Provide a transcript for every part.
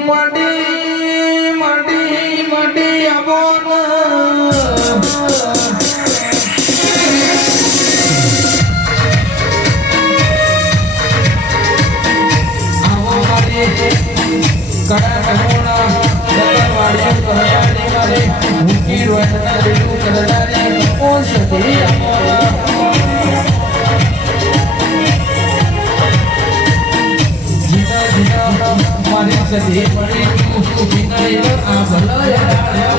મડી મડી મડી આવોન આવો મારી કડા કમોણા દરવાડી કરડાની મારી ભૂકી રોયના રેડુ કરડાની ઓ સધી મારી સધી પડી વિનય આ ભલાયા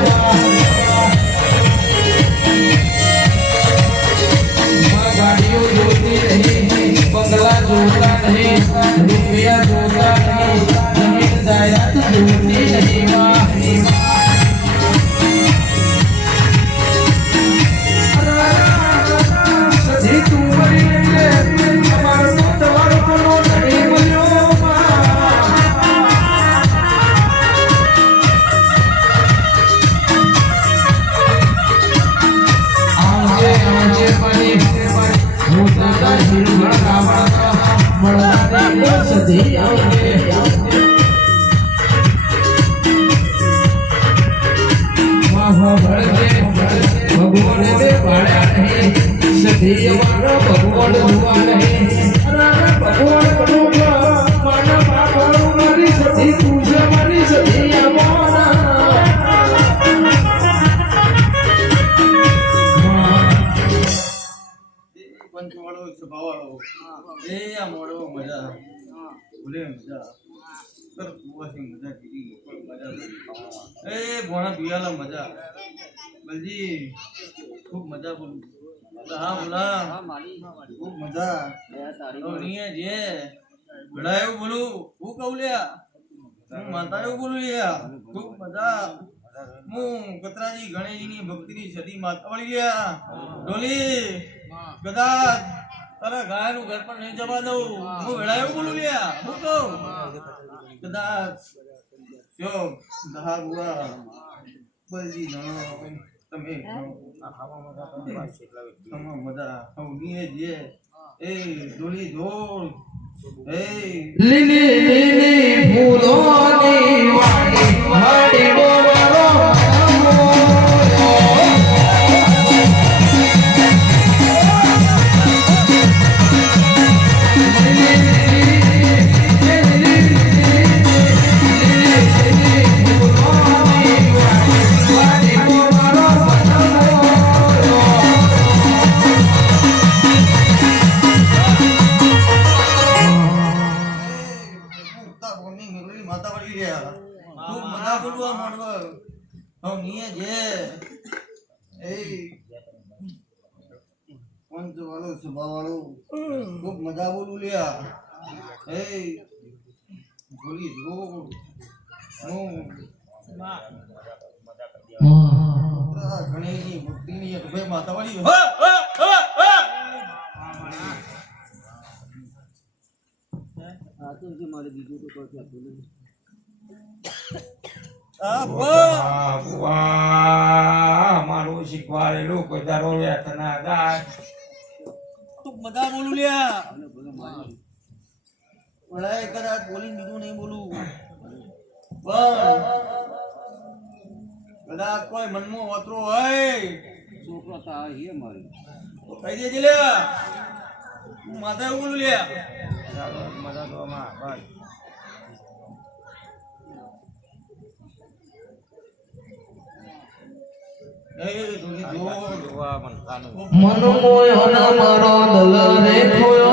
ગાડીઓ જોતી નહીં બંગલા જોતા નહીં રૂપિયા જોતા નહીં જમીન જાયદાદ જોતી નહીં સધી તું મરી લે તમારો તમારો કોનો ધણી મળ્યો સધી ભગવાન બે ભાડ્યા નહીં સધી અમારો ભગવાન જોવા નહીં ભગવાન માના બાપ મારી સધી પૂજા મારી સધી પંચવાળો સ્વભાવવાળો એ આ મોડો મજા ભૂલે મજા કર કુવાસી મજા કીધી મજા એ ભોણા પિયાલા મજા બલજી ખૂબ મજા બોલું હા બોલા ખૂબ મજા તો નીએ જે બડા એવું બોલું હું કહું લ્યા હું માતા એવું બોલું લ્યા ખૂબ મજા હું કતરાજી ગણેશજીની ભક્તિની સદી માતાવાળી લ્યા ડોલી કદાચ તારા ગાયનું ઘર પર નહીં જવા દઉં હું વેળાયું બોલું લ્યા હું કહું કદાચ જો દહા બુઆ બલજી તમે મજા હું જે એ ડોલી જોડ એ લીલી લીલી ફૂલોની વાડી વાડી બોલારો ખૂબ મજા બોલું લ્યા એ બોલી જો હું ગણેશની ભક્તિની એક ભાઈ માતાવાળી મારું શીખવાડેલું કોઈ તારો વેતના ગાય ખૂબ મજા બોલું લ્યા વડાએ કદાચ બોલી બીજું નહીં બોલું કદાચ કોઈ મનમાં વતરો હોય છોકરો તા હે મારી તો કહી દેજે લ્યા હું માથા એવું બોલું લ્યા મજા તો ભાઈ મન મોયો ન મારો દલ રે ખોયો